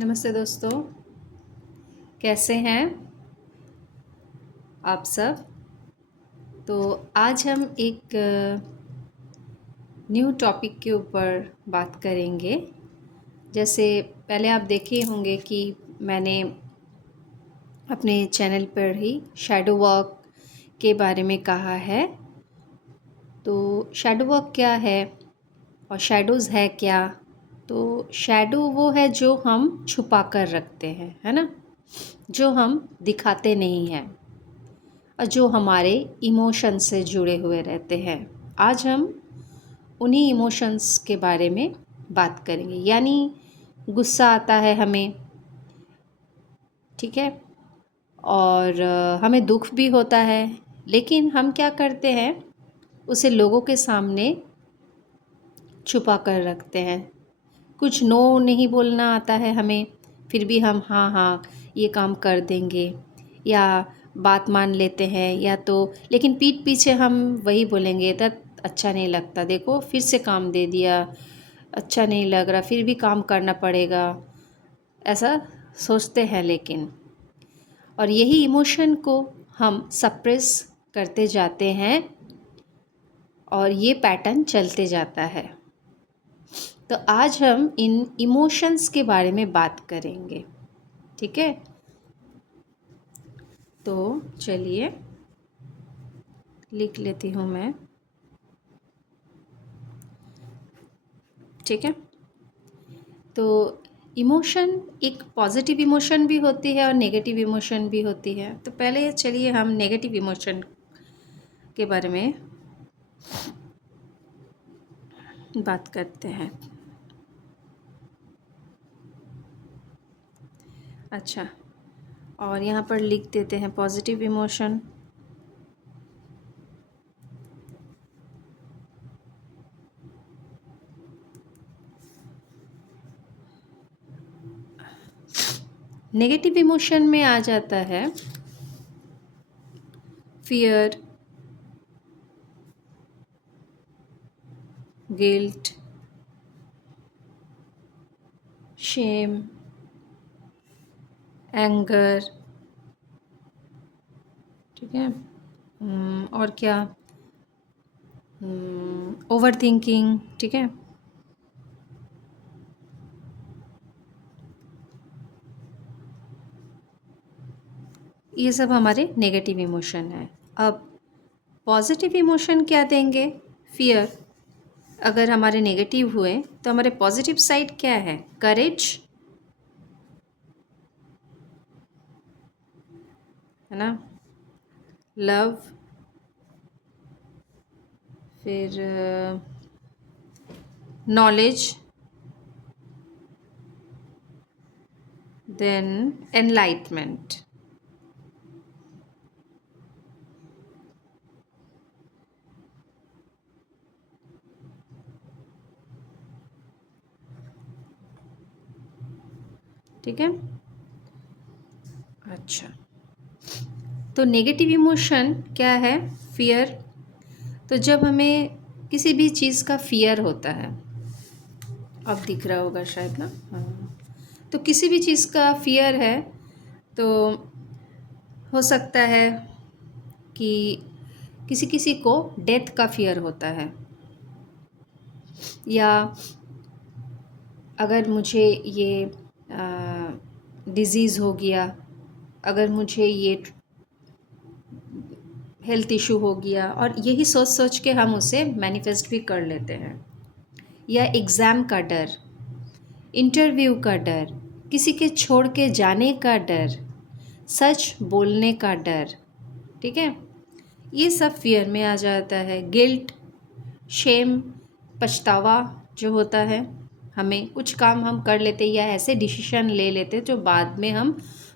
नमस्ते दोस्तों, कैसे हैं आप सब। तो आज हम एक न्यू टॉपिक के ऊपर बात करेंगे। जैसे पहले आप देखे होंगे कि मैंने अपने चैनल पर ही शैडो वर्क के बारे में कहा है। तो शैडो वर्क क्या है और शैडोज़ है क्या। तो शैडो वो है जो हम छुपा कर रखते हैं, है ना, जो हम दिखाते नहीं हैं और जो हमारे इमोशन से जुड़े हुए रहते हैं। आज हम उन्हीं इमोशंस के बारे में बात करेंगे। यानी गुस्सा आता है हमें, ठीक है, और हमें दुख भी होता है, लेकिन हम क्या करते हैं, उसे लोगों के सामने छुपा कर रखते हैं। कुछ नो नहीं बोलना आता है हमें, फिर भी हम हाँ हाँ ये काम कर देंगे या बात मान लेते हैं, या तो लेकिन पीठ पीछे हम वही बोलेंगे, तो अच्छा नहीं लगता, देखो फिर से काम दे दिया, अच्छा नहीं लग रहा, फिर भी काम करना पड़ेगा, ऐसा सोचते हैं। लेकिन और यही इमोशन को हम सप्रेस करते जाते हैं और ये पैटर्न चलते जाता है। तो आज हम इन इमोशंस के बारे में बात करेंगे, ठीक है। तो चलिए लिख लेती हूँ मैं, ठीक है। तो इमोशन एक पॉजिटिव इमोशन भी होती है और नेगेटिव इमोशन भी होती है। तो पहले चलिए हम नेगेटिव इमोशन के बारे में बात करते हैं। अच्छा, और यहाँ पर लिख देते हैं पॉजिटिव इमोशन। नेगेटिव इमोशन में आ जाता है फियर, गिल्ट, शेम, एंगर, ठीक है। और क्या, ओवर थिंकिंग, ठीक है। ये सब हमारे नेगेटिव इमोशन है। अब पॉजिटिव इमोशन क्या देंगे, फियर। अगर हमारे नेगेटिव हुए तो हमारे पॉजिटिव साइड क्या है, करेज, है ना, लव, फिर नॉलेज, देन एनलाइटमेंट। ठीक है। अच्छा, तो नेगेटिव इमोशन क्या है, फियर। तो जब हमें किसी भी चीज़ का फियर होता है, अब दिख रहा होगा शायद ना, हाँ, तो किसी भी चीज़ का फियर है, तो हो सकता है कि किसी किसी को डेथ का फियर होता है, या अगर मुझे ये डिज़ीज़ हो गया, अगर मुझे ये हेल्थ इशू हो गया, और यही सोच सोच के हम उसे मैनिफेस्ट भी कर लेते हैं। या एग्ज़ाम का डर, इंटरव्यू का डर, किसी के छोड़ के जाने का डर, सच बोलने का डर, ठीक है, ये सब फियर में आ जाता है। गिल्ट, शेम, पछतावा जो होता है, हमें कुछ काम हम कर लेते या ऐसे डिसीजन ले लेते जो बाद में हम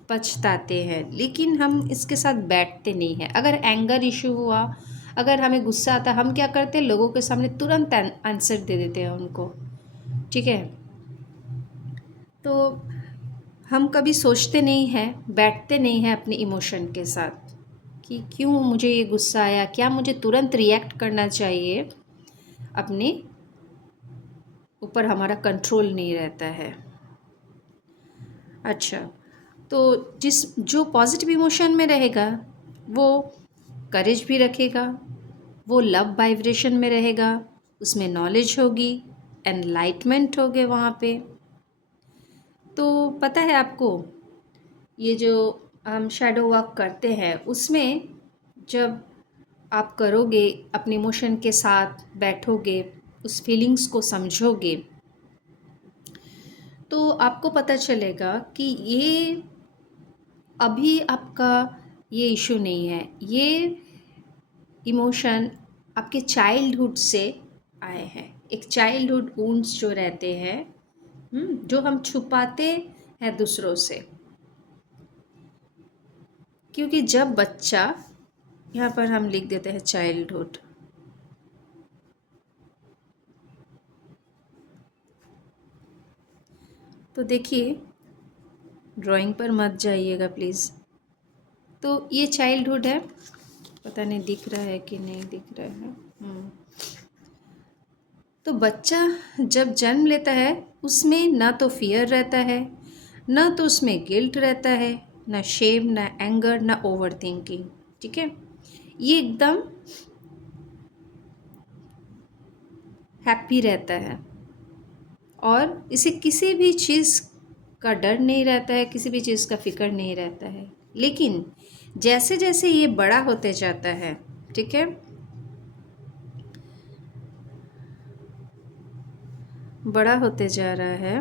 पछताते हैं, लेकिन हम इसके साथ बैठते नहीं हैं। अगर एंगर इशू हुआ, अगर हमें गुस्सा आता, हम क्या करते हैं, लोगों के सामने तुरंत आंसर दे देते हैं उनको, ठीक है। तो हम कभी सोचते नहीं हैं, बैठते नहीं हैं अपने इमोशन के साथ कि क्यों मुझे ये गुस्सा आया, क्या मुझे तुरंत रिएक्ट करना चाहिए, अपने ऊपर हमारा कंट्रोल नहीं रहता है। अच्छा, तो जो पॉजिटिव इमोशन में रहेगा वो करेज भी रखेगा, वो लव वाइब्रेशन में रहेगा, उसमें नॉलेज होगी, एनलाइटमेंट होगे वहाँ पे। तो पता है आपको, ये जो हम शैडो वर्क करते हैं उसमें जब आप करोगे, अपने इमोशन के साथ बैठोगे, उस फीलिंग्स को समझोगे, तो आपको पता चलेगा कि ये अभी आपका ये इशू नहीं है, ये इमोशन आपके चाइल्डहुड से आए हैं। एक चाइल्डहुड वुंड्स जो रहते हैं, जो हम छुपाते हैं दूसरों से, क्योंकि जब बच्चा, यहाँ पर हम लिख देते हैं चाइल्डहुड, तो देखिए ड्राइंग पर मत जाइएगा प्लीज़। तो ये चाइल्डहुड है, पता नहीं दिख रहा है कि नहीं दिख रहा है। तो बच्चा जब जन्म लेता है उसमें ना तो फियर रहता है, ना तो उसमें गिल्ट रहता है, ना शेम, ना एंगर, ना ओवर थिंकिंग। ठीक है, ये एकदम हैप्पी रहता है और इसे किसी भी चीज़ का डर नहीं रहता है, किसी भी चीज़ का फिक्र नहीं रहता है। लेकिन जैसे जैसे ये बड़ा होते जाता है, ठीक है, बड़ा होते जा रहा है,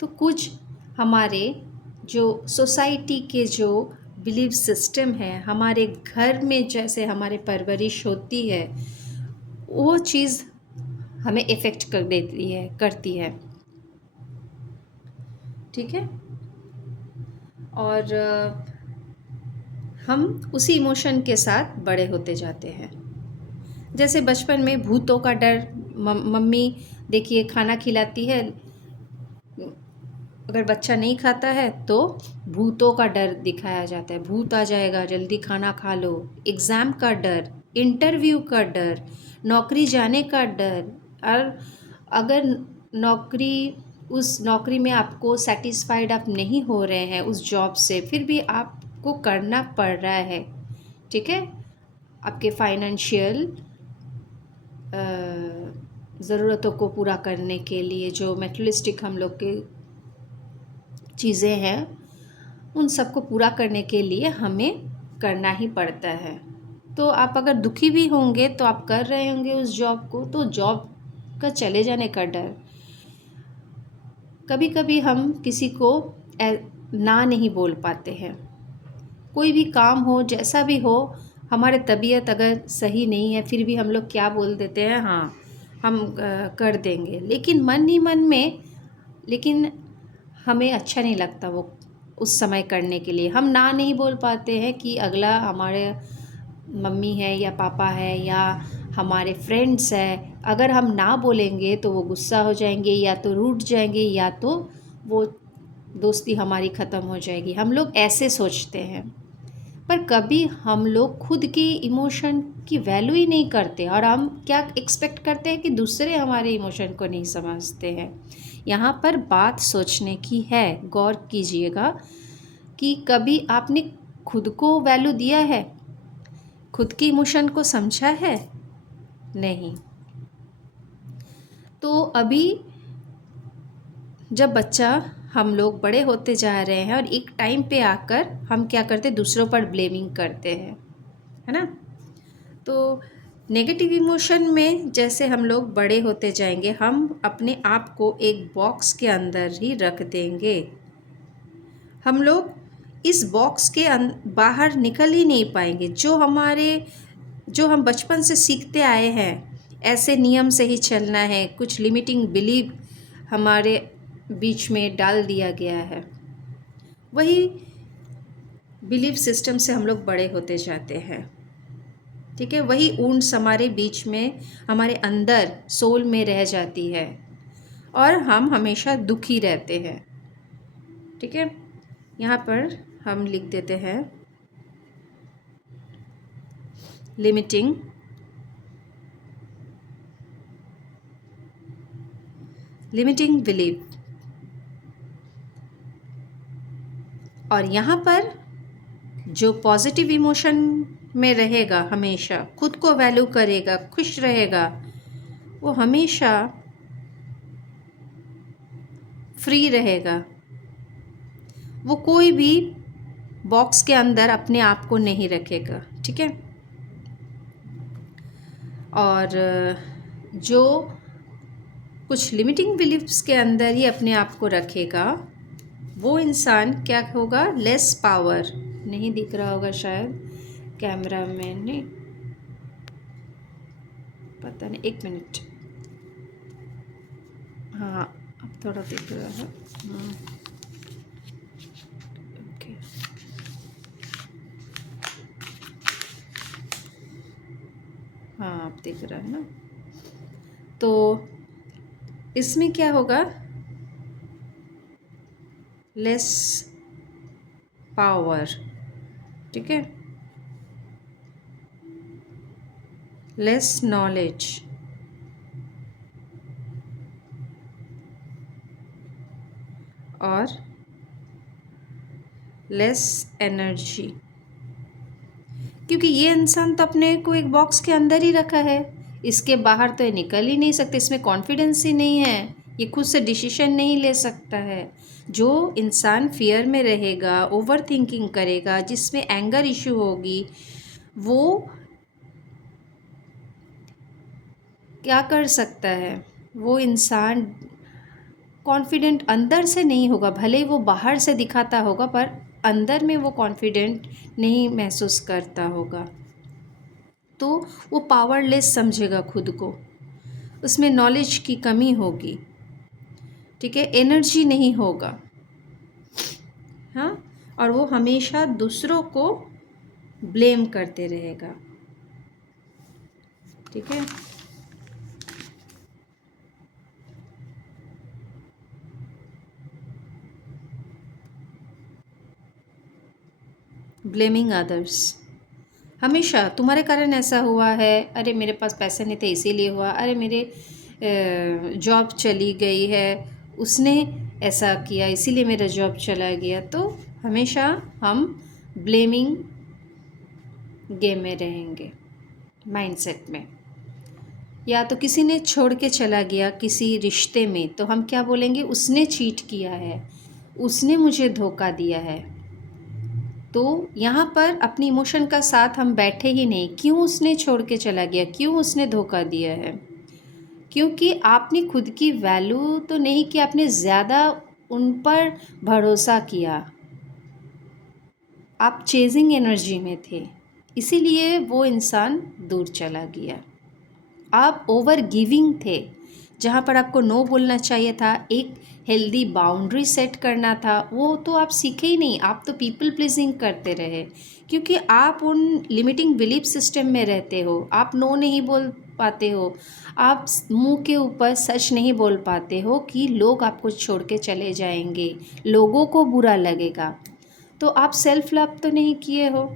तो कुछ हमारे जो सोसाइटी के जो बिलीफ सिस्टम है, हमारे घर में जैसे हमारे परवरिश होती है, वो चीज़ हमें इफ़ेक्ट कर देती है, करती है। ठीक है, और हम उसी इमोशन के साथ बड़े होते जाते हैं। जैसे बचपन में भूतों का डर, मम्मी देखिए खाना खिलाती है, अगर बच्चा नहीं खाता है तो भूतों का डर दिखाया जाता है, भूत आ जाएगा जल्दी खाना खा लो। एग्ज़ाम का डर, इंटरव्यू का डर, नौकरी जाने का डर, और अगर नौकरी, उस नौकरी में आपको सेटिस्फाइड आप नहीं हो रहे हैं उस जॉब से, फिर भी आपको करना पड़ रहा है। ठीक है, आपके फाइनेंशियल ज़रूरतों को पूरा करने के लिए, जो मेटेरियलिस्टिक हम लोग के चीज़ें हैं, उन सबको पूरा करने के लिए हमें करना ही पड़ता है। तो आप अगर दुखी भी होंगे तो आप कर रहे होंगे उस जॉब को, तो जॉब का चले जाने का डर। कभी कभी हम किसी को ना नहीं बोल पाते हैं, कोई भी काम हो जैसा भी हो, हमारे तबीयत अगर सही नहीं है फिर भी हम लोग क्या बोल देते हैं, हाँ हम कर देंगे, लेकिन मन ही मन में, लेकिन हमें अच्छा नहीं लगता वो उस समय करने के लिए। हम ना नहीं बोल पाते हैं कि अगला हमारे मम्मी है या पापा है या हमारे फ्रेंड्स है, अगर हम ना बोलेंगे तो वो गुस्सा हो जाएंगे, या तो रूठ जाएंगे, या तो वो दोस्ती हमारी ख़त्म हो जाएगी। हम लोग ऐसे सोचते हैं, पर कभी हम लोग खुद की इमोशन की वैल्यू ही नहीं करते, और हम क्या एक्सपेक्ट करते हैं कि दूसरे हमारे इमोशन को नहीं समझते हैं। यहाँ पर बात सोचने की है, गौर कीजिएगा कि कभी आपने खुद को वैल्यू दिया है, खुद की इमोशन को समझा है? नहीं। तो अभी जब बच्चा, हम लोग बड़े होते जा रहे हैं और एक टाइम पे आकर हम क्या करते, दूसरों पर ब्लेमिंग करते हैं, है ना। तो नेगेटिव इमोशन में जैसे हम लोग बड़े होते जाएंगे, हम अपने आप को एक बॉक्स के अंदर ही रख देंगे। हम लोग इस बॉक्स के बाहर निकल ही नहीं पाएंगे। जो हम बचपन से सीखते आए हैं, ऐसे नियम से ही चलना है, कुछ लिमिटिंग बिलीव हमारे बीच में डाल दिया गया है, वही बिलीफ सिस्टम से हम लोग बड़े होते जाते हैं। ठीक है, वही ऊंड्स हमारे बीच में, हमारे अंदर सोल में रह जाती है, और हम हमेशा दुखी रहते हैं। ठीक है, यहाँ पर हम लिख देते हैं लिमिटिंग लिमिटिंग बिलीफ। और यहाँ पर जो पॉजिटिव इमोशन में रहेगा, हमेशा खुद को वैल्यू करेगा, खुश रहेगा, वो हमेशा फ्री रहेगा। वो कोई भी बॉक्स के अंदर अपने आप को नहीं रखेगा, ठीक है। और जो कुछ लिमिटिंग बिलीफ्स के अंदर ही अपने आप को रखेगा, वो इंसान क्या होगा, लेस पावर। नहीं दिख रहा होगा शायद कैमरा में, नहीं पता नहीं, एक मिनट। हाँ अब थोड़ा दिख रहा है। ओके, हाँ अब दिख रहा है ना। तो इसमें क्या होगा, लेस पावर, ठीक है, लेस नॉलेज और लेस एनर्जी। क्योंकि ये इंसान तो अपने को एक बॉक्स के अंदर ही रखा है, इसके बाहर तो ये निकल ही नहीं सकते, इसमें कॉन्फिडेंस ही नहीं है, ये खुद से डिसीजन नहीं ले सकता है। जो इंसान फियर में रहेगा, ओवर थिंकिंग करेगा, जिसमें एंगर इशू होगी, वो क्या कर सकता है, वो इंसान कॉन्फिडेंट अंदर से नहीं होगा। भले ही वो बाहर से दिखाता होगा, पर अंदर में वो कॉन्फिडेंट नहीं महसूस करता होगा। तो वो पावरलेस समझेगा खुद को, उसमें नॉलेज की कमी होगी, ठीक है, एनर्जी नहीं होगा। हाँ, और वो हमेशा दूसरों को ब्लेम करते रहेगा, ठीक है। ब्लेमिंग अदर्स, हमेशा तुम्हारे कारण ऐसा हुआ है, अरे मेरे पास पैसे नहीं थे इसीलिए हुआ, अरे मेरे जॉब चली गई है, उसने ऐसा किया इसीलिए मेरा जॉब चला गया। तो हमेशा हम ब्लेमिंग गेम में रहेंगे, माइंडसेट में। या तो किसी ने छोड़ के चला गया किसी रिश्ते में, तो हम क्या बोलेंगे, उसने चीट किया है, उसने मुझे धोखा दिया है। तो यहाँ पर अपनी इमोशन का साथ हम बैठे ही नहीं, क्यों उसने छोड़ के चला गया, क्यों उसने धोखा दिया है, क्योंकि आपने खुद की वैल्यू तो नहीं की, आपने ज़्यादा उन पर भरोसा किया, आप चेजिंग एनर्जी में थे, इसीलिए वो इंसान दूर चला गया। आप ओवर गिविंग थे, जहाँ पर आपको नो बोलना चाहिए था, एक हेल्दी बाउंड्री सेट करना था, वो तो आप सीखे ही नहीं, आप तो पीपल प्लीजिंग करते रहे, क्योंकि आप उन लिमिटिंग बिलीफ सिस्टम में रहते हो। आप नो नहीं बोल पाते हो, आप मुंह के ऊपर सच नहीं बोल पाते हो कि लोग आपको छोड़ के चले जाएंगे, लोगों को बुरा लगेगा, तो आप सेल्फ लव तो नहीं किए हो।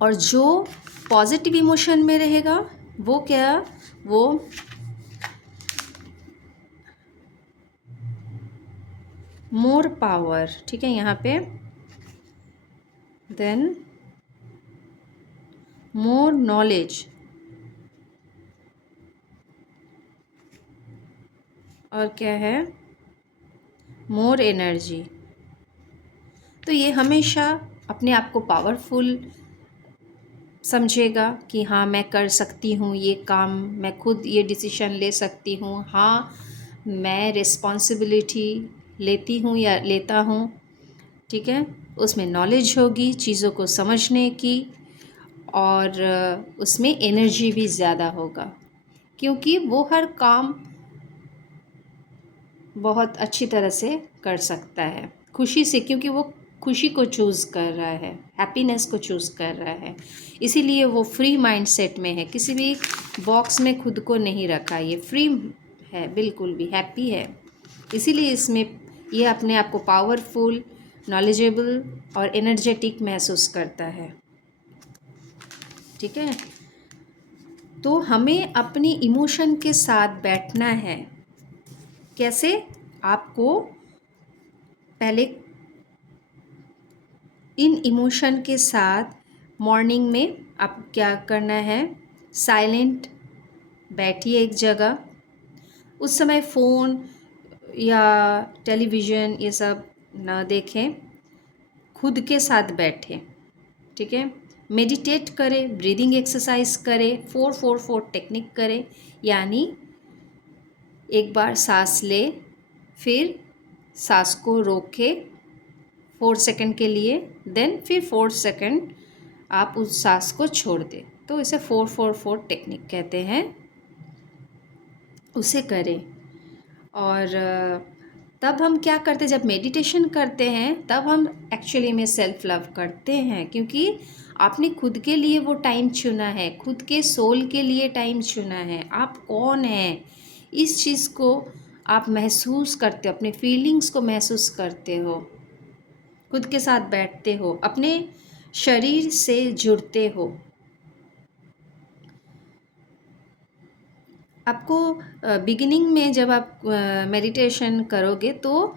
और जो पॉजिटिव इमोशन में रहेगा, वो क्या, वो मोर पावर, ठीक है, यहाँ पे देन मोर नॉलेज और क्या है, मोर एनर्जी। तो ये हमेशा अपने आप को पावरफुल समझेगा कि हाँ मैं कर सकती हूँ ये काम, मैं खुद ये डिसीजन ले सकती हूँ, हाँ मैं रिस्पॉन्सिबिलिटी लेती हूँ या लेता हूँ, ठीक है। उसमें नॉलेज होगी चीज़ों को समझने की, और उसमें एनर्जी भी ज़्यादा होगा, क्योंकि वो हर काम बहुत अच्छी तरह से कर सकता है, खुशी से, क्योंकि वो खुशी को चूज़ कर रहा है, हैप्पीनेस को चूज़ कर रहा है, इसीलिए वो फ्री माइंडसेट में है, किसी भी बॉक्स में खुद को नहीं रखा, ये फ्री है, बिल्कुल भी हैप्पी है। इसीलिए इसमें ये अपने आप को पावरफुल, नॉलेजेबल और एनर्जेटिक महसूस करता है, ठीक है। तो हमें अपनी इमोशन के साथ बैठना है, कैसे आपको पहले इन इमोशन के साथ मॉर्निंग में आप क्या करना है, साइलेंट बैठिए एक जगह। उस समय फ़ोन या टेलीविज़न ये सब ना देखें, खुद के साथ बैठें, ठीक है। मेडिटेट करें, ब्रीदिंग एक्सरसाइज करें, 4-4-4 टेक्निक करें, यानी एक बार सांस ले, फिर सांस को रोके 4 सेकंड के लिए, देन फिर 4 सेकंड आप उस सांस को छोड़ दें। तो इसे 4-4-4 टेक्निक कहते हैं, उसे करें। और तब हम क्या करते हैं, जब मेडिटेशन करते हैं तब हम एक्चुअली में सेल्फ लव करते हैं, क्योंकि आपने खुद के लिए वो टाइम चुना है, खुद के सोल के लिए टाइम चुना है। आप कौन हैं इस चीज़ को आप महसूस करते हो, अपने फीलिंग्स को महसूस करते हो, खुद के साथ बैठते हो, अपने शरीर से जुड़ते हो। आपको बिगिनिंग में जब आप मेडिटेशन करोगे तो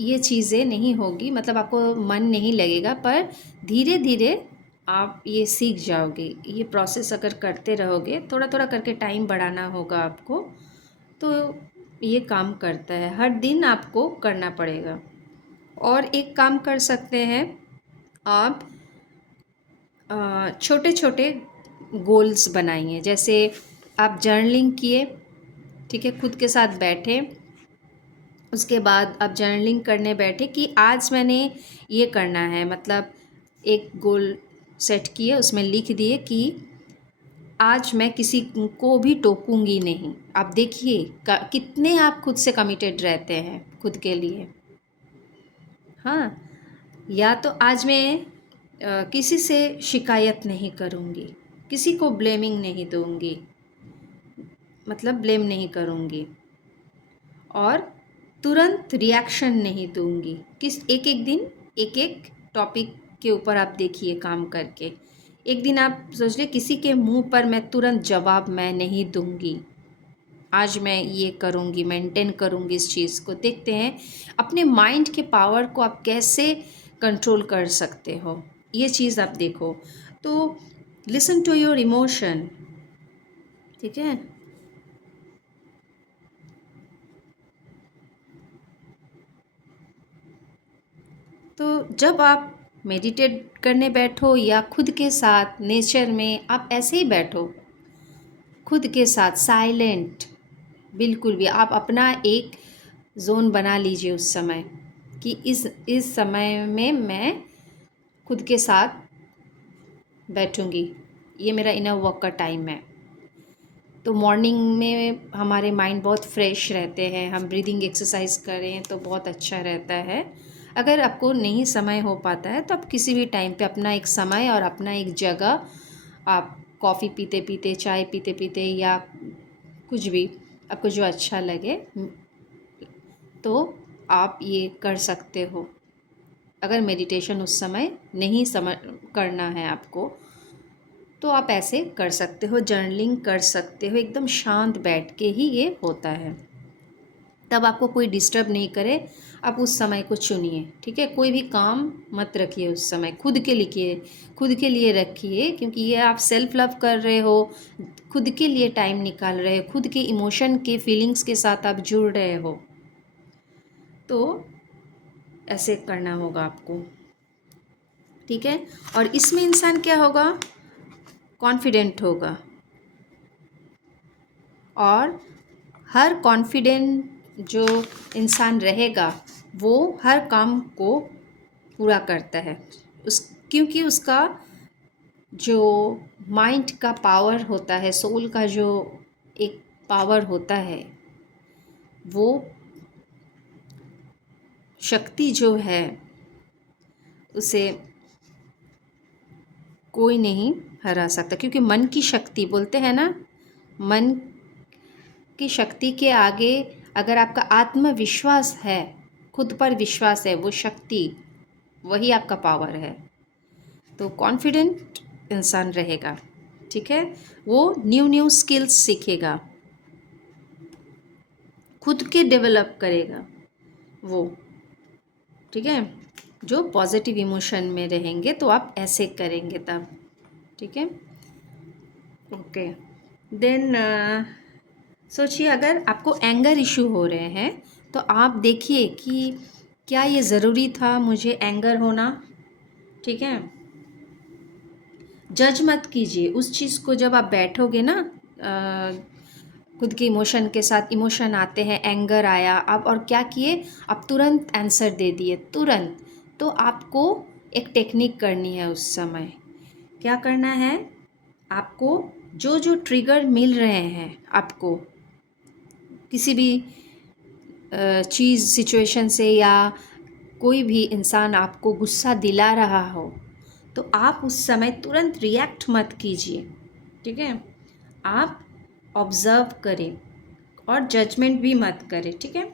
ये चीज़ें नहीं होगी, मतलब आपको मन नहीं लगेगा, पर धीरे धीरे आप ये सीख जाओगे। ये प्रोसेस अगर करते रहोगे, थोड़ा थोड़ा करके टाइम बढ़ाना होगा आपको, तो ये काम करता है। हर दिन आपको करना पड़ेगा। और एक काम कर सकते हैं आप, छोटे छोटे गोल्स बनाइए। जैसे आप जर्नलिंग किए, ठीक है, खुद के साथ बैठे, उसके बाद आप जर्नलिंग करने बैठे कि आज मैंने ये करना है, मतलब एक गोल सेट किए, उसमें लिख दिए कि आज मैं किसी को भी टोकूंगी नहीं। आप देखिए कितने आप खुद से कमिटेड रहते हैं खुद के लिए। हाँ, या तो आज मैं किसी से शिकायत नहीं करूँगी, किसी को ब्लेमिंग नहीं दूँगी, मतलब ब्लेम नहीं करूँगी, और तुरंत रिएक्शन नहीं दूँगी। किस एक एक दिन एक एक टॉपिक के ऊपर आप देखिए काम करके। एक दिन आप सोच ले, किसी के मुंह पर मैं तुरंत जवाब मैं नहीं दूँगी, आज मैं ये करूँगी, मेंटेन करूँगी इस चीज़ को। देखते हैं अपने माइंड के पावर को आप कैसे कंट्रोल कर सकते हो, ये चीज़ आप देखो। तो लिसन टू योर इमोशन, ठीक है। तो जब आप मेडिटेट करने बैठो या खुद के साथ नेचर में आप ऐसे ही बैठो, खुद के साथ साइलेंट, बिल्कुल भी आप अपना एक जोन बना लीजिए उस समय, कि इस समय में मैं खुद के साथ बैठूंगी, ये मेरा इनर वर्क का टाइम है। तो मॉर्निंग में हमारे माइंड बहुत फ्रेश रहते हैं, हम ब्रीदिंग एक्सरसाइज करें तो बहुत अच्छा रहता है। अगर आपको नहीं समय हो पाता है तो आप किसी भी टाइम पे अपना एक समय और अपना एक जगह, आप कॉफ़ी पीते पीते, चाय पीते पीते, या कुछ भी आपको जो अच्छा लगे, तो आप ये कर सकते हो। अगर मेडिटेशन उस समय नहीं समझ करना है आपको, तो आप ऐसे कर सकते हो, जर्नलिंग कर सकते हो, एकदम शांत बैठ के ही ये होता है। तब आपको कोई डिस्टर्ब नहीं करे, आप उस समय को चुनिए, ठीक है। कोई भी काम मत रखिए उस समय, खुद के लिखिए, खुद के लिए रखिए, क्योंकि ये आप सेल्फ लव कर रहे हो, खुद के लिए टाइम निकाल रहे हो, खुद के इमोशन के फीलिंग्स के साथ आप जुड़ रहे हो, तो ऐसे करना होगा आपको, ठीक है। और इसमें इंसान क्या होगा, कॉन्फिडेंट होगा, और हर कॉन्फिडेंट जो इंसान रहेगा वो हर काम को पूरा करता है, उस क्योंकि उसका जो माइंड का पावर होता है, सोल का जो एक पावर होता है, वो शक्ति जो है उसे कोई नहीं हरा सकता। क्योंकि मन की शक्ति बोलते हैं ना, मन की शक्ति के आगे अगर आपका आत्मविश्वास है, खुद पर विश्वास है, वो शक्ति, वही आपका पावर है। तो कॉन्फिडेंट इंसान रहेगा, ठीक है, वो न्यू न्यू स्किल्स सीखेगा, खुद के डेवलप करेगा वो, ठीक है। जो पॉजिटिव इमोशन में रहेंगे तो आप ऐसे करेंगे तब, ठीक है। ओके, देन सोचिए अगर आपको एंगर इशू हो रहे हैं तो आप देखिए कि क्या ये ज़रूरी था मुझे एंगर होना, ठीक है। जज मत कीजिए उस चीज़ को। जब आप बैठोगे ना खुद के इमोशन के साथ, इमोशन आते हैं, एंगर आया, आप और क्या किए, आप तुरंत आंसर दे दिए, तुरंत। तो आपको एक टेक्निक करनी है उस समय। क्या करना है आपको, जो जो ट्रिगर मिल रहे हैं आपको किसी भी चीज़, सिचुएशन से, या कोई भी इंसान आपको गुस्सा दिला रहा हो, तो आप उस समय तुरंत रिएक्ट मत कीजिए, ठीक है। आप ऑब्ज़र्व करें और जजमेंट भी मत करें, ठीक है।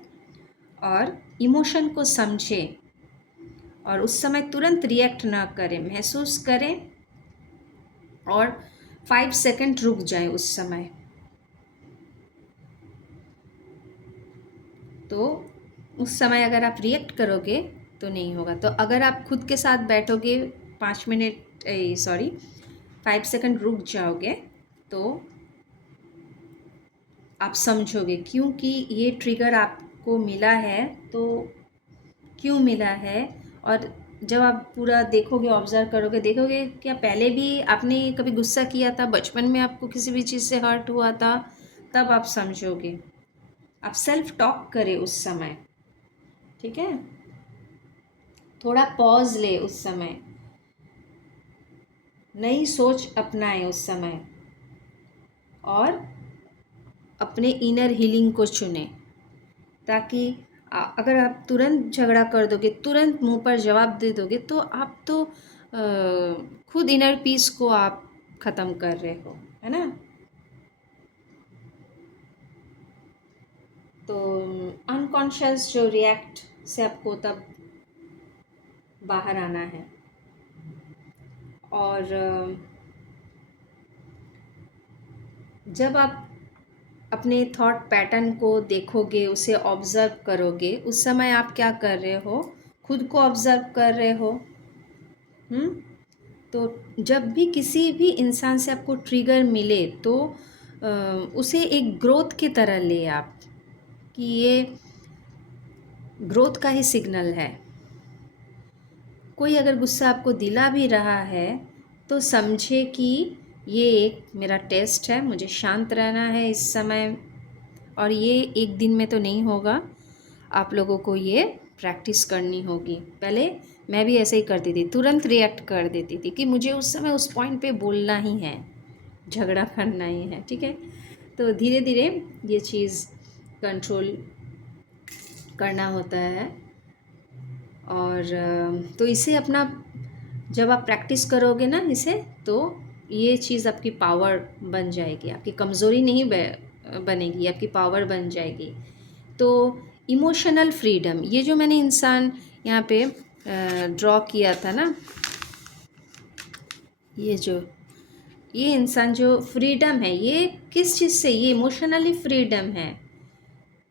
और इमोशन को समझें और उस समय तुरंत रिएक्ट ना करें, महसूस करें और 5 सेकंड रुक जाएं उस समय। तो उस समय अगर आप रिएक्ट करोगे तो नहीं होगा। तो अगर आप खुद के साथ बैठोगे 5 मिनट, 5 सेकंड रुक जाओगे, तो आप समझोगे क्योंकि ये ट्रिगर आपको मिला है, तो क्यों मिला है। और जब आप पूरा देखोगे, ऑब्ज़र्व करोगे, देखोगे क्या पहले भी आपने कभी गुस्सा किया था, बचपन में आपको किसी भी चीज़ से हर्ट हुआ था, तब आप समझोगे। आप सेल्फ टॉक करें उस समय, ठीक है। थोड़ा पॉज ले उस समय, नई सोच अपनाएं उस समय और अपने इनर हीलिंग को चुनें। ताकि अगर आप तुरंत झगड़ा कर दोगे, तुरंत मुंह पर जवाब दे दोगे, तो आप तो खुद इनर पीस को आप ख़त्म कर रहे हो, है ना। तो अनकॉन्शियस जो रिएक्ट से आपको तब बाहर आना है। और जब आप अपने थॉट पैटर्न को देखोगे, उसे ऑब्ज़र्व करोगे, उस समय आप क्या कर रहे हो, खुद को ऑब्ज़र्व कर रहे हो। तो जब भी किसी भी इंसान से आपको ट्रिगर मिले तो उसे एक ग्रोथ की तरह ले आप, कि ये ग्रोथ का ही सिग्नल है। कोई अगर गुस्सा आपको दिला भी रहा है तो समझे कि ये एक मेरा टेस्ट है, मुझे शांत रहना है इस समय, और ये एक दिन में तो नहीं होगा। आप लोगों को ये प्रैक्टिस करनी होगी। पहले मैं भी ऐसे ही करती थी, तुरंत रिएक्ट कर देती थी कि मुझे उस समय उस पॉइंट पे बोलना ही है, झगड़ा करना ही है, ठीक है। तो धीरे धीरे ये चीज़ कंट्रोल करना होता है। और तो इसे अपना, जब आप प्रैक्टिस करोगे ना इसे, तो ये चीज़ आपकी पावर बन जाएगी, आपकी कमज़ोरी नहीं बनेगी, आपकी पावर बन जाएगी। तो इमोशनल फ्रीडम, ये जो मैंने इंसान यहाँ पे ड्रॉ किया था ना, ये इंसान जो फ्रीडम है, ये किस चीज़ से, ये इमोशनली फ्रीडम है,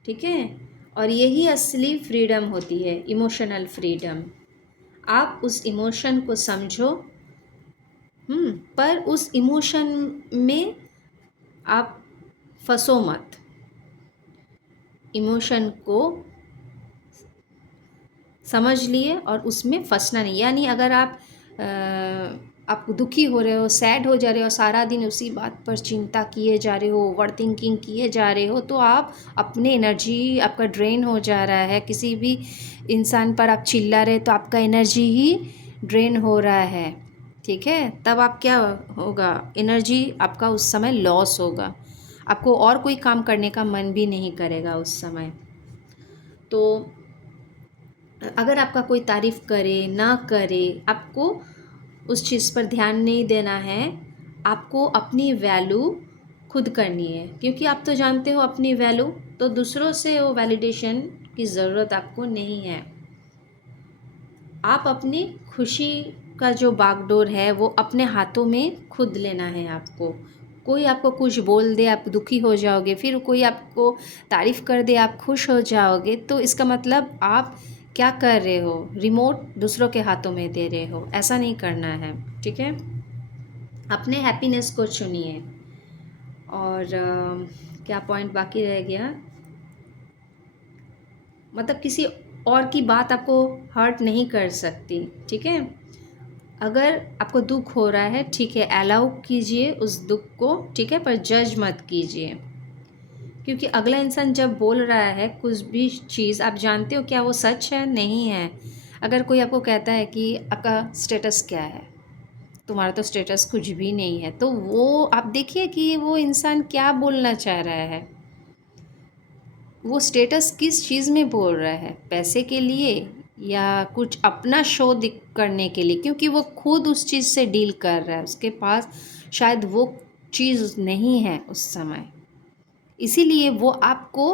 ठीक है। और यही असली फ्रीडम होती है, इमोशनल फ्रीडम। आप उस इमोशन को समझो, पर उस इमोशन में आप फंसो मत। इमोशन को समझ लिए और उसमें फंसना नहीं। यानी अगर आप दुखी हो रहे हो, सैड हो जा रहे हो, सारा दिन उसी बात पर चिंता किए जा रहे हो, ओवर थिंकिंग किए जा रहे हो, तो आप अपने एनर्जी, आपका ड्रेन हो जा रहा है। किसी भी इंसान पर आप चिल्ला रहे तो आपका एनर्जी ही ड्रेन हो रहा है, ठीक है। तब आप क्या होगा, एनर्जी आपका उस समय लॉस होगा, आपको और कोई काम करने का मन भी नहीं करेगा उस समय। तो अगर आपका कोई तारीफ़ करे ना करे, आपको उस चीज़ पर ध्यान नहीं देना है। आपको अपनी वैल्यू खुद करनी है, क्योंकि आप तो जानते हो अपनी वैल्यू, तो दूसरों से वो वैलिडेशन की ज़रूरत आपको नहीं है। आप अपनी खुशी का जो बागडोर है वो अपने हाथों में खुद लेना है आपको। कोई आपको कुछ बोल दे आप दुखी हो जाओगे, फिर कोई आपको तारीफ़ कर दे आप खुश हो जाओगे, तो इसका मतलब आप क्या कर रहे हो, रिमोट दूसरों के हाथों में दे रहे हो। ऐसा नहीं करना है, ठीक है। अपने हैप्पीनेस को चुनिए। और क्या पॉइंट बाकी रह गया, मतलब किसी और की बात आपको हर्ट नहीं कर सकती, ठीक है। अगर आपको दुख हो रहा है, ठीक है, अलाउ कीजिए उस दुख को, ठीक है, पर जज मत कीजिए। क्योंकि अगला इंसान जब बोल रहा है कुछ भी चीज़, आप जानते हो क्या वो सच है, नहीं है। अगर कोई आपको कहता है कि आपका स्टेटस क्या है, तुम्हारा तो स्टेटस कुछ भी नहीं है, तो वो आप देखिए कि वो इंसान क्या बोलना चाह रहा है। वो स्टेटस किस चीज़ में बोल रहा है, पैसे के लिए या कुछ अपना शो दिख करने के लिए, क्योंकि वो खुद उस चीज़ से डील कर रहा है, उसके पास शायद वो चीज़ नहीं है उस समय, इसीलिए वो आपको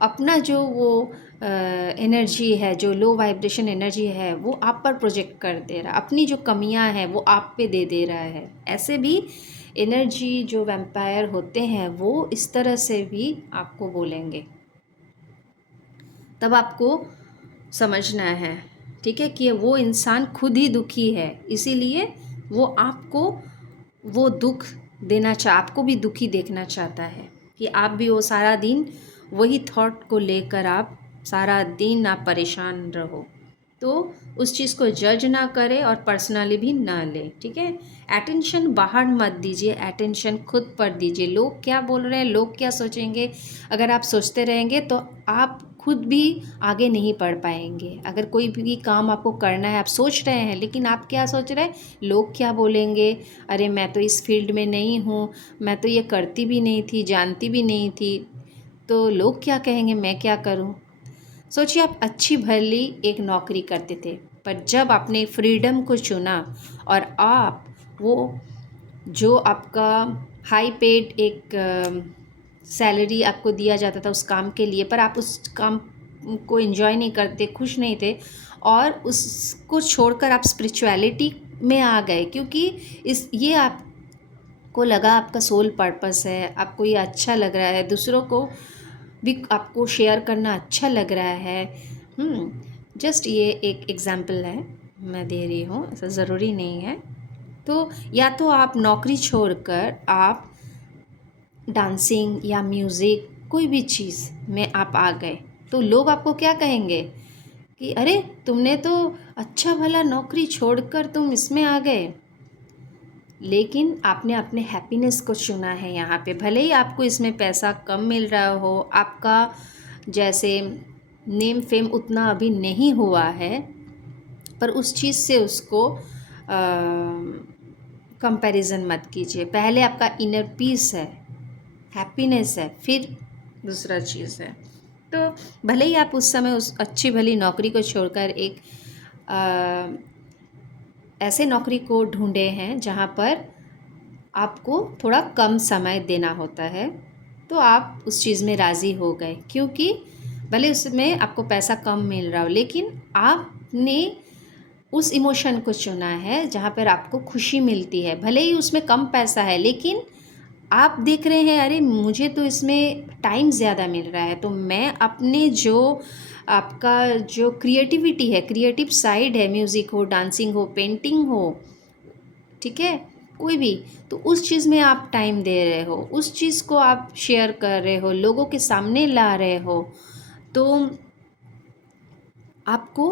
अपना जो वो एनर्जी है, जो लो वाइब्रेशन एनर्जी है, वो आप पर प्रोजेक्ट कर दे रहा है, अपनी जो कमियां हैं वो आप पे दे दे रहा है। ऐसे भी एनर्जी जो वैम्पायर होते हैं वो इस तरह से भी आपको बोलेंगे, तब आपको समझना है, ठीक है, कि वो इंसान खुद ही दुखी है, इसीलिए वो आपको वो दुख देना आपको भी दुखी देखना चाहता है, कि आप भी वो सारा दिन वही थॉट को लेकर आप सारा दिन आप परेशान रहो। तो उस चीज़ को जज ना करें और पर्सनली भी ना लें, ठीक है। अटेंशन बाहर मत दीजिए, अटेंशन खुद पर दीजिए। लोग क्या बोल रहे हैं, लोग क्या सोचेंगे, अगर आप सोचते रहेंगे तो आप खुद भी आगे नहीं बढ़ पाएंगे। अगर कोई भी काम आपको करना है, आप सोच रहे हैं, लेकिन आप क्या सोच रहे हैं, लोग क्या बोलेंगे, अरे मैं तो इस फील्ड में नहीं हूँ, मैं तो ये करती भी नहीं थी, जानती भी नहीं थी, तो लोग क्या कहेंगे, मैं क्या करूँ। सोचिए आप अच्छी भली एक नौकरी करते थे, पर जब आपने फ्रीडम को चुना और आप वो जो आपका हाई पेड एक सैलरी आपको दिया जाता था उस काम के लिए, पर आप उस काम को एंजॉय नहीं करते, खुश नहीं थे, और उसको छोड़कर आप स्पिरिचुअलिटी में आ गए, क्योंकि इस ये आपको लगा आपका सोल पर्पस है, आपको ये अच्छा लग रहा है, दूसरों को भी आपको शेयर करना अच्छा लग रहा है। जस्ट ये एक एग्ज़ाम्पल है मैं दे रही हूँ, ऐसा ज़रूरी नहीं है। तो या तो आप नौकरी छोड़कर आप डांसिंग या म्यूज़िक कोई भी चीज़ में आप आ गए, तो लोग आपको क्या कहेंगे कि अरे तुमने तो अच्छा भला नौकरी छोड़कर तुम इसमें आ गए। लेकिन आपने अपने हैप्पीनेस को चुना है यहाँ पे, भले ही आपको इसमें पैसा कम मिल रहा हो, आपका जैसे नेम फेम उतना अभी नहीं हुआ है, पर उस चीज़ से उसको कंपैरिजन मत कीजिए। पहले आपका इनर पीस है, हैप्पीनेस है, फिर दूसरा चीज़ है। तो भले ही आप उस समय उस अच्छी भली नौकरी को छोड़कर एक ऐसे नौकरी को ढूंढे हैं जहाँ पर आपको थोड़ा कम समय देना होता है, तो आप उस चीज़ में राज़ी हो गए, क्योंकि भले उसमें आपको पैसा कम मिल रहा हो, लेकिन आपने उस इमोशन को चुना है जहाँ पर आपको खुशी मिलती है। भले ही उसमें कम पैसा है, लेकिन आप देख रहे हैं अरे मुझे तो इसमें टाइम ज़्यादा मिल रहा है, तो मैं अपने जो आपका जो क्रिएटिविटी है, क्रिएटिव साइड है, म्यूज़िक हो, डांसिंग हो, पेंटिंग हो, ठीक है, कोई भी, तो उस चीज़ में आप टाइम दे रहे हो, उस चीज़ को आप शेयर कर रहे हो, लोगों के सामने ला रहे हो, तो आपको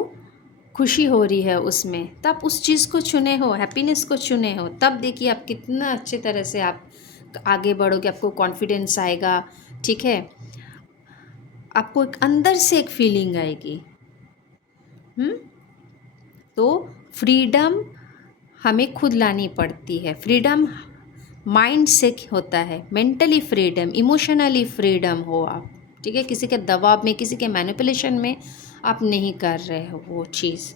खुशी हो रही है उसमें, तब उस चीज़ को चुने हो, हैप्पीनेस को चुने हो, तब देखिए आप कितना अच्छे तरह से आप आगे बढ़ोगे, आपको कॉन्फिडेंस आएगा, ठीक है, आपको एक अंदर से एक फीलिंग आएगी। तो फ्रीडम हमें खुद लानी पड़ती है। फ्रीडम माइंड से होता है, मेंटली फ्रीडम, इमोशनली फ्रीडम हो आप, ठीक है, किसी के दबाव में, किसी के मैनिपुलेशन में आप नहीं कर रहे हो वो चीज़।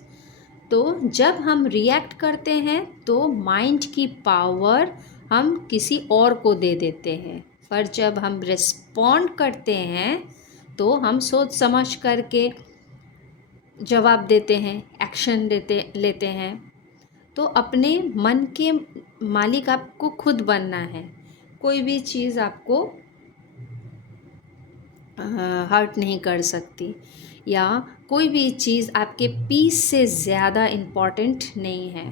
तो जब हम रिएक्ट करते हैं तो माइंड की पावर हम किसी और को दे देते हैं, पर जब हम रिस्पॉन्ड करते हैं तो हम सोच समझ करके जवाब देते हैं, एक्शन लेते हैं। तो अपने मन के मालिक आपको खुद बनना है, कोई भी चीज़ आपको हर्ट नहीं कर सकती, या कोई भी चीज़ आपके पीस से ज़्यादा इम्पॉर्टेंट नहीं है।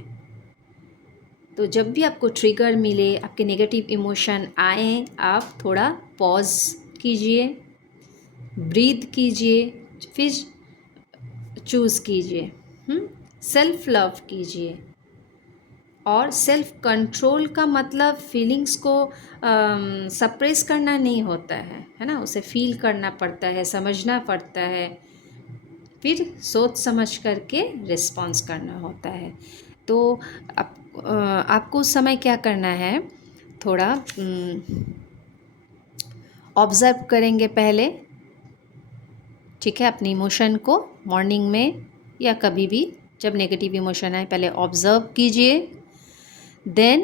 तो जब भी आपको ट्रिगर मिले, आपके नेगेटिव इमोशन आए, आप थोड़ा पॉज कीजिए, ब्रीथ कीजिए, फिर चूज़ कीजिए, सेल्फ लव कीजिए। और सेल्फ कंट्रोल का मतलब फीलिंग्स को सप्रेस करना नहीं होता है ना, उसे फील करना पड़ता है, समझना पड़ता है, फिर सोच समझ करके रिस्पॉन्स करना होता है। तो आपको उस समय क्या करना है, थोड़ा ऑब्ज़र्व करेंगे पहले, ठीक है, अपने इमोशन को मॉर्निंग में या कभी भी जब नेगेटिव इमोशन आए पहले ऑब्ज़र्व कीजिए, देन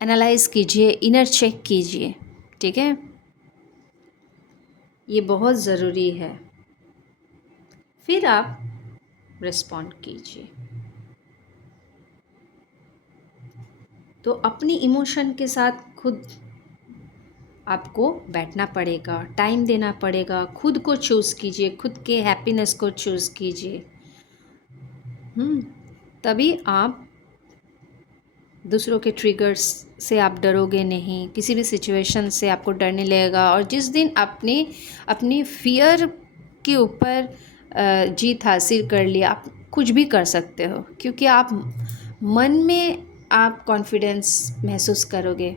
एनालाइज़ कीजिए, इनर चेक कीजिए, ठीक है, ये बहुत ज़रूरी है। फिर आप रिस्पॉन्ड कीजिए। तो अपनी इमोशन के साथ खुद आपको बैठना पड़ेगा, टाइम देना पड़ेगा, खुद को चूज़ कीजिए, खुद के हैप्पीनेस को चूज़ कीजिए। तभी आप दूसरों के ट्रिगर्स से आप डरोगे नहीं, किसी भी सिचुएशन से आपको डर नहीं लगेगा। और जिस दिन अपनी फ़ियर के ऊपर जीत हासिल कर लिया, आप कुछ भी कर सकते हो, क्योंकि आप मन में आप कॉन्फिडेंस महसूस करोगे,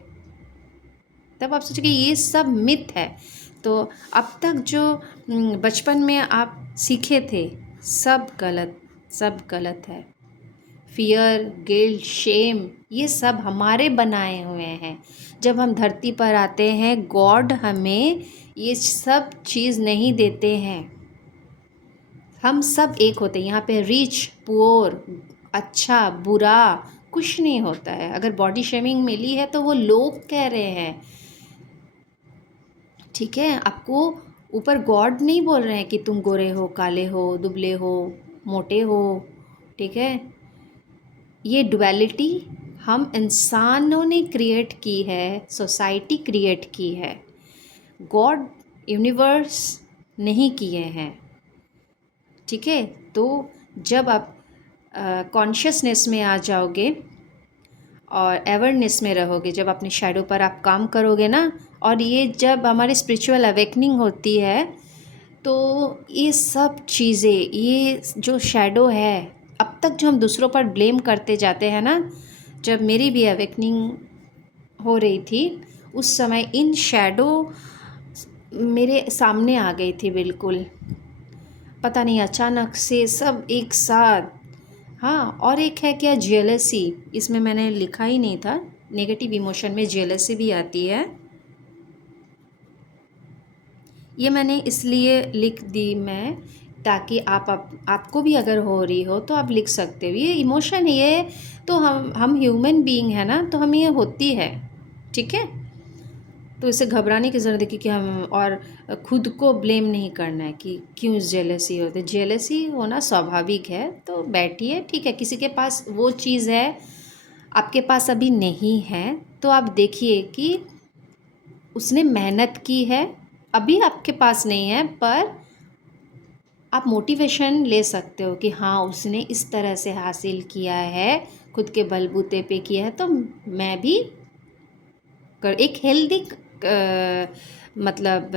तब आप सोचोगे ये सब मिथ है। तो अब तक जो बचपन में आप सीखे थे, सब गलत है। फियर, गिल्ट, शेम, ये सब हमारे बनाए हुए हैं। जब हम धरती पर आते हैं, गॉड हमें ये सब चीज़ नहीं देते हैं। हम सब एक होते हैं यहाँ पे, रिच पुअर, अच्छा बुरा कुछ नहीं होता है। अगर बॉडी शेमिंग मिली है तो वो लोग कह रहे हैं, ठीक है, आपको ऊपर गॉड नहीं बोल रहे हैं कि तुम गोरे हो, काले हो, दुबले हो, मोटे हो, ठीक है। ये डुअलिटी हम इंसानों ने क्रिएट की है, सोसाइटी क्रिएट की है, गॉड यूनिवर्स नहीं किए हैं, ठीक है। तो जब आप कॉन्शियसनेस में आ जाओगे और अवेयरनेस में रहोगे, जब अपने शैडो पर आप काम करोगे ना, और ये जब हमारी स्पिरिचुअल अवेकनिंग होती है, तो ये सब चीज़ें, ये जो शैडो है, अब तक जो हम दूसरों पर ब्लेम करते जाते हैं ना, जब मेरी भी अवेकनिंग हो रही थी उस समय इन शैडो मेरे सामने आ गई थी बिल्कुल, पता नहीं अचानक से सब एक साथ। हाँ, और एक है क्या, जेलसी, इसमें मैंने लिखा ही नहीं था, नेगेटिव इमोशन में जेलसी भी आती है। ये मैंने इसलिए लिख दी मैं, ताकि आपको भी अगर हो रही हो तो आप लिख सकते हो। ये इमोशन, ये तो हम ह्यूमन बीइंग है ना, तो हमें ये होती है, ठीक है। तो इसे घबराने की ज़रूरत है कि हम, और खुद को ब्लेम नहीं करना है कि क्यों जेलसी होती है। जेलसी होना स्वाभाविक है, तो बैठिए, ठीक है, किसी के पास वो चीज़ है, आपके पास अभी नहीं है, तो आप देखिए कि उसने मेहनत की है, अभी आपके पास नहीं है, पर आप मोटिवेशन ले सकते हो कि हाँ उसने इस तरह से हासिल किया है, खुद के बलबूते पे किया है, तो मैं भी कर, एक हेल्दी मतलब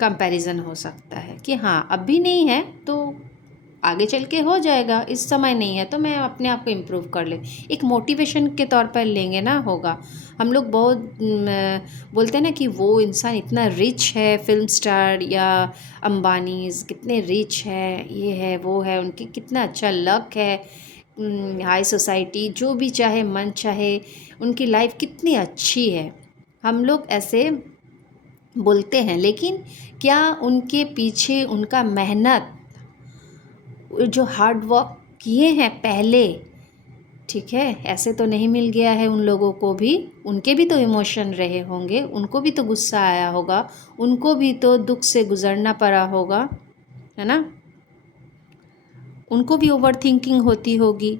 कंपैरिजन हो सकता है कि हाँ अभी नहीं है तो आगे चल के हो जाएगा, इस समय नहीं है तो मैं अपने आप को इम्प्रूव कर ले, एक मोटिवेशन के तौर पर लेंगे ना, होगा। हम लोग बहुत बोलते हैं ना कि वो इंसान इतना रिच है, फिल्म स्टार या अंबानीज कितने रिच है, ये है वो है, उनकी कितना अच्छा लक है, हाई सोसाइटी, जो भी चाहे मन चाहे, उनकी लाइफ कितनी अच्छी है। हम लोग ऐसे बोलते हैं, लेकिन क्या उनके पीछे उनका मेहनत, जो हार्ड वर्क किए हैं पहले, ठीक है, ऐसे तो नहीं मिल गया है उन लोगों को भी, उनके भी तो इमोशन रहे होंगे, उनको भी तो गुस्सा आया होगा, उनको भी तो दुख से गुजरना पड़ा होगा, है ना, उनको भी ओवर थिंकिंग होती होगी,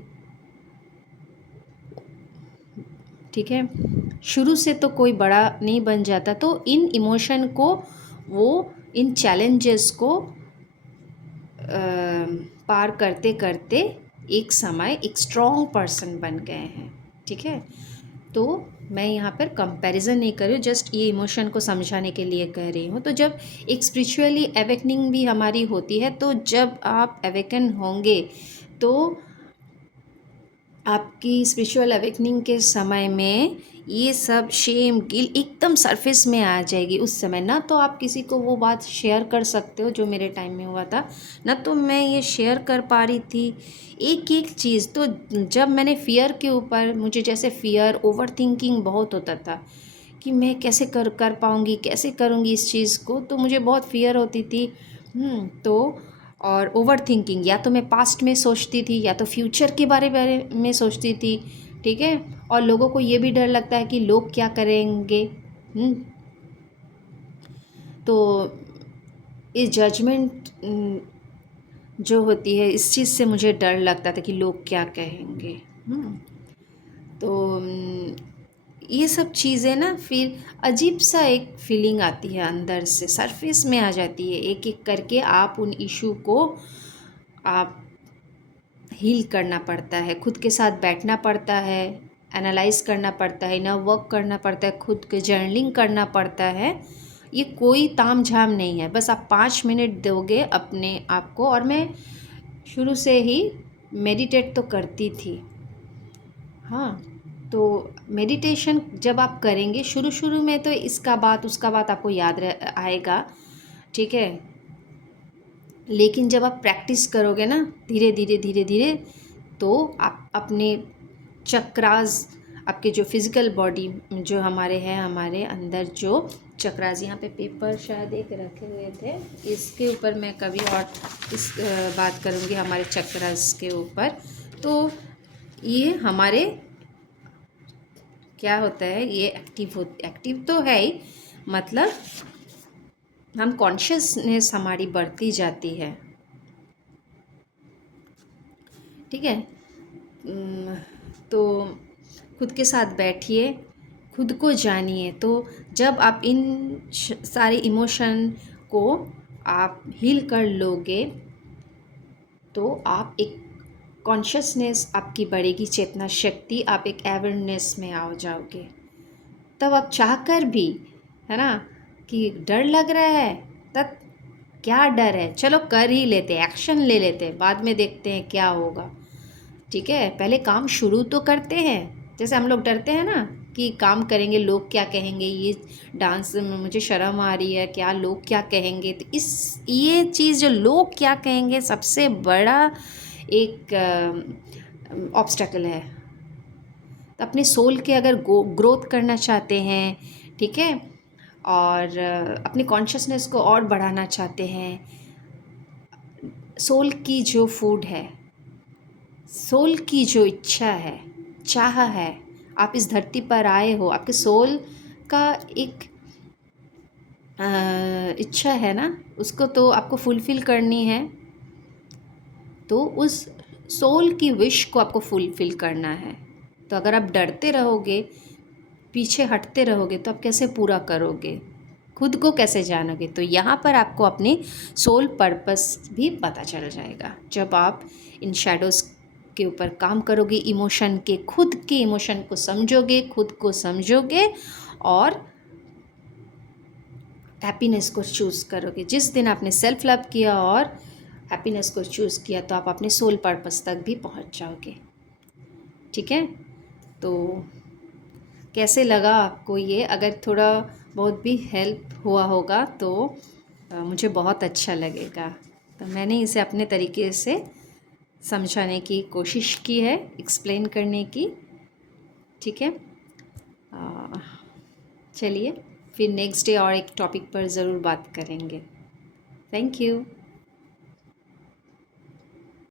ठीक है। शुरू से तो कोई बड़ा नहीं बन जाता, तो इन इमोशन को वो इन चैलेंजेस को पार करते करते एक समय एक स्ट्रॉन्ग पर्सन बन गए हैं। ठीक है, तो मैं यहाँ पर कंपैरिजन नहीं कर रही हूँ, जस्ट ये इमोशन को समझाने के लिए कह रही हूँ। तो जब एक स्पिरिचुअली अवेकनिंग भी हमारी होती है, तो जब आप अवेकन होंगे तो आपकी स्पिरिचुअल अवेकनिंग के समय में ये सब शेम गिल एकदम सरफेस में आ जाएगी उस समय। ना तो आप किसी को वो बात शेयर कर सकते हो जो मेरे टाइम में हुआ था, ना तो मैं ये शेयर कर पा रही थी एक एक चीज़। तो जब मैंने फ़ियर के ऊपर, मुझे जैसे फ़ियर ओवर थिंकिंग बहुत होता था कि मैं कैसे कर पाऊँगी, कैसे करूँगी इस चीज़ को, तो मुझे बहुत फ़ियर होती थी। तो और ओवर थिंकिंग, या तो मैं पास्ट में सोचती थी या तो फ्यूचर के बारे में सोचती थी। ठीक है, और लोगों को ये भी डर लगता है कि लोग क्या करेंगे। तो इस जजमेंट जो होती है, इस चीज़ से मुझे डर लगता था कि लोग क्या कहेंगे। तो ये सब चीज़ें ना फिर अजीब सा एक फीलिंग आती है अंदर से, सरफेस में आ जाती है। एक एक करके आप उन इशू को आप हील करना पड़ता है, खुद के साथ बैठना पड़ता है, एनालाइज करना पड़ता है, इनर वर्क करना पड़ता है, खुद के जर्नलिंग करना पड़ता है। ये कोई ताम झाम नहीं है, बस आप 5 मिनट दोगे अपने आप को। और मैं शुरू से ही मेडिटेट तो करती थी। हाँ, तो मेडिटेशन जब आप करेंगे शुरू शुरू में, तो इसका बात उसका बात आपको याद आएगा। ठीक है, लेकिन जब आप प्रैक्टिस करोगे ना धीरे धीरे धीरे धीरे, तो आप अपने चक्रास, आपके जो फिज़िकल बॉडी जो हमारे हैं, हमारे अंदर जो चक्रास, यहाँ पे पेपर शायद एक रखे हुए थे, इसके ऊपर मैं कभी और इस बात करूँगी हमारे चक्रास के ऊपर। तो ये हमारे क्या होता है, ये एक्टिव तो है ही, मतलब हम कॉन्शियसनेस हमारी बढ़ती जाती है। ठीक है, तो खुद के साथ बैठिए, खुद को जानिए। तो जब आप इन सारे इमोशन को आप हील कर लोगे, तो आप एक कॉन्शियसनेस आपकी बढ़ेगी, चेतना शक्ति, आप एक अवेयरनेस में आ जाओगे। तब आप चाहकर भी, है ना, कि डर लग रहा है, तब क्या डर है, चलो कर ही लेते, एक्शन ले लेते, बाद में देखते हैं क्या होगा। ठीक है, पहले काम शुरू तो करते हैं। जैसे हम लोग डरते हैं ना कि काम करेंगे लोग क्या कहेंगे, ये डांस में मुझे शर्म आ रही है, क्या लोग क्या कहेंगे। तो ये चीज़ जो लोग क्या कहेंगे सबसे बड़ा एक ऑब्स्टेकल है। तो अपने सोल के अगर ग्रोथ करना चाहते हैं, ठीक है, और अपनी कॉन्शियसनेस को और बढ़ाना चाहते हैं, सोल की जो फूड है, सोल की जो इच्छा है, चाह है, आप इस धरती पर आए हो, आपके सोल का एक इच्छा है ना, उसको तो आपको फुलफ़िल करनी है। तो उस सोल की विश को आपको फुलफ़िल करना है। तो अगर आप डरते रहोगे, पीछे हटते रहोगे, तो आप कैसे पूरा करोगे, खुद को कैसे जानोगे। तो यहाँ पर आपको अपनी सोल पर्पस भी पता चल जाएगा जब आप इन शैडोज़ के ऊपर काम करोगे, इमोशन के, खुद के इमोशन को समझोगे, खुद को समझोगे और हैप्पीनेस को चूज़ करोगे। जिस दिन आपने सेल्फ लव किया और हैप्पीनेस को चूज़ किया, तो आप अपने सोल पर्पस तक भी पहुंच जाओगे। ठीक है, तो कैसे लगा आपको ये? अगर थोड़ा बहुत भी हेल्प हुआ होगा तो मुझे बहुत अच्छा लगेगा। तो मैंने इसे अपने तरीके से समझाने की कोशिश की है, एक्सप्लेन करने की। ठीक है, चलिए फिर नेक्स्ट डे और एक टॉपिक पर ज़रूर बात करेंगे। Thank you.